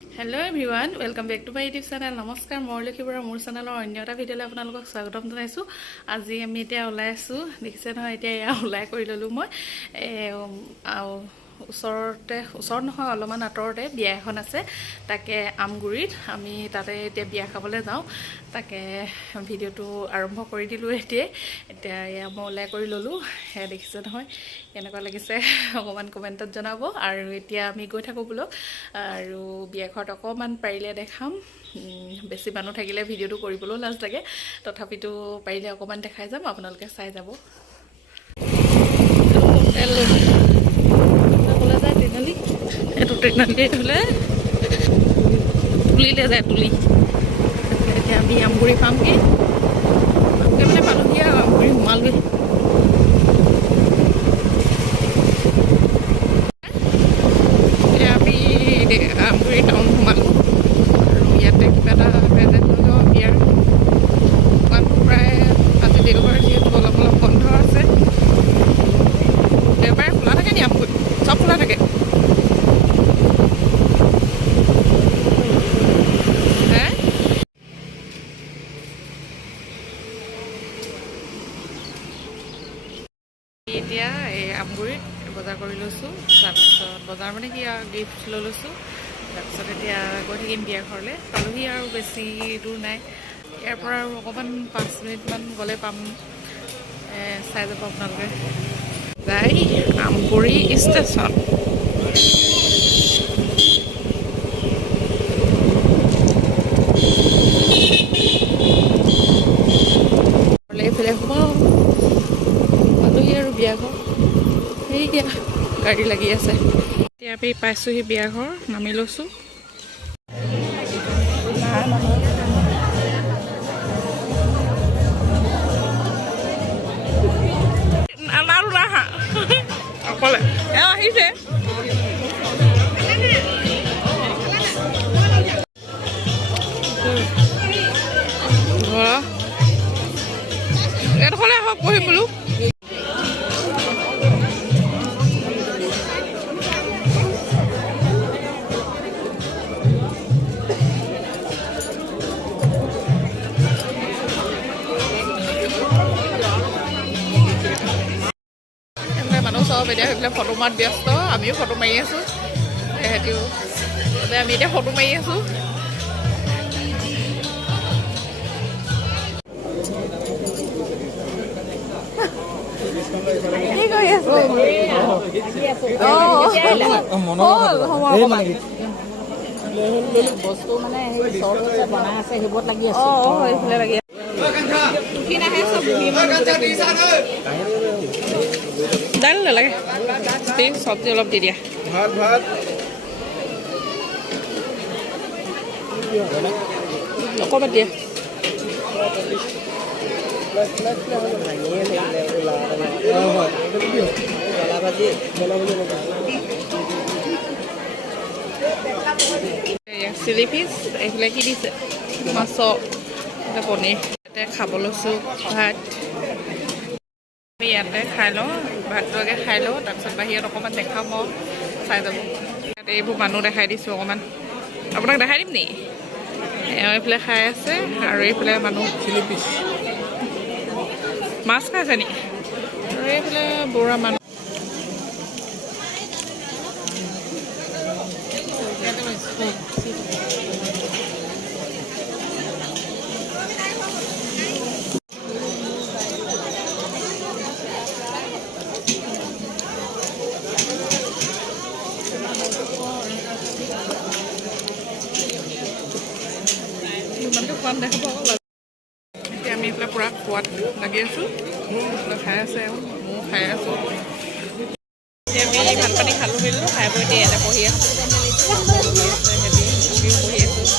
Hello' everyone welcome back to my YouTube channel নমস্কাৰ মই লক্ষী বৰা মোৰ চেনেলৰ অন্য এটা ভিডিঅ'লৈ আপোনালোকক স্বাগতম জনাইছোঁ। আজি আমি এতিয়া ওলাই আছোঁ। দেখিছে নহয় এতিয়া এয়া ওলাই কৰি ল'লোঁ মই। ওচৰতে ওচৰত নহয় অলপমান আঁতৰতে বিয়া এখন আছে। তাকে আমগুৰিত আমি তাতে এতিয়া বিয়া খাবলৈ যাওঁ। তাকে ভিডিঅ'টো আৰম্ভ কৰি দিলোঁ এতিয়াই। এতিয়া এয়া মই ওলাই কৰি ল'লোঁ। সেয়া দেখিছে নহয় কেনেকুৱা লাগিছে অকণমান কমেণ্টত জনাব। আৰু এতিয়া আমি গৈ থাকোঁ বোলক আৰু বিয়াঘৰত অকণমান পাৰিলে দেখাম। বেছি মানুহ থাকিলে ভিডিঅ'টো কৰিবলৈও লাজ লাগে। তথাপিতো পাৰিলে অকণমান দেখাই যাম। আপোনালোকে চাই যাব। হোটেল এইটো হ'লে তুলিলে যায় তুলি। এতিয়া আমি আমগুৰি পামগৈ। মানে আৰু এতিয়া এই আমগুৰিত বজাৰ কৰি লৈছোঁ। তাৰপিছত বজাৰ মানে কি আৰু গিফ্ট লৈ লৈছোঁ। তাৰপিছত এতিয়া গৈ থাকিম বিয়া ঘৰলৈ। পালোহি আৰু বেছি দূৰ নাই। ইয়াৰ পৰা আৰু অকণমান পাঁচ মিনিটমান গ'লে পাম। চাই যাব আপোনালোকে। যাই আমগুৰি ষ্টেচন পালোহি আৰু বিয়া ঘৰ সেই দিয়া গাড়ী লাগি আছে এতিয়া আমি পাইছোঁহি বিয়া ঘৰ নামি লৈছোঁ এতিয়া সেইফালে ফটো মৰাত ব্যস্ত আমিও ফটো মাৰি আছোঁ। সিহঁতিও আমি এতিয়া ফটো মাৰি আছোঁ। কি কৰি আছো? বস্তু মানে সেই চৰ্ট আছে বনাই আছে সেইবোৰত লাগি আছে। অঁ অঁ এইফালে লাগি আছে। দাইল নালাগে। এই চব্জি অলপ দি দিয়া। ভাত ভাত। অকণমান দিয়া। চিলি পিচ এইফালে কি দিছে? মাছৰ এইফালে পনীৰ। খাব লৈছোঁ ভাত। ইয়াতে খাই লওঁ ভাতটোকে খাই লওঁ, তাৰপিছত বাহিৰত অকণমান দেখাম আৰু চাই যাব। ইয়াতে এইবোৰ মানুহ দেখাই দিছোঁ অকণমান। আপোনাক দেখাই দিম নেকি এওঁ এইফালে খাই আছে আৰু এইফালে মানুহ। মাছ খাইছে নি? আৰু এইফালে বুঢ়া মানুহ। দেখা পাব এতিয়া আমি এইফালে পূৰা খোৱাত লাগি আছোঁ। খাই আছে ময়ো খাই আছোঁ। এতিয়া আমি ভাত পানী খালোঁ খাই বৈ এতিয়া ইয়াতে পঢ়ি আছোঁ। আচ্ছা, পঢ়ি আছোঁ।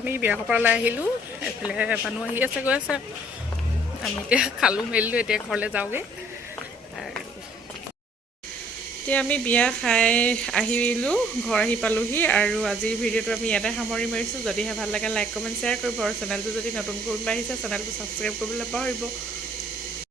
আমি বিয়া পৰা ওলাই আহিলোঁ, এইফালে মানুহ আহি আছে, গৈ আছে। আমি এতিয়া খালোঁ, মেলিলোঁ, এতিয়া ঘৰলৈ যাওঁগৈ। এতিয়া আমি বিয়া খাই আহিলোঁ, ঘৰ আহি পালোহি আৰু আজিৰ ভিডিঅ'টো আমি ইয়াতে সামৰি মাৰিছোঁ। যদিহে ভালো লাগে, লাইক, কমেণ্ট শ্বেয়াৰ কৰিব আৰু চেনেলটো যদি নতুন কোনোবা আহিছে চেনেলটো ছাবস্ক্ৰাইব কৰিবলৈ পাহৰিব।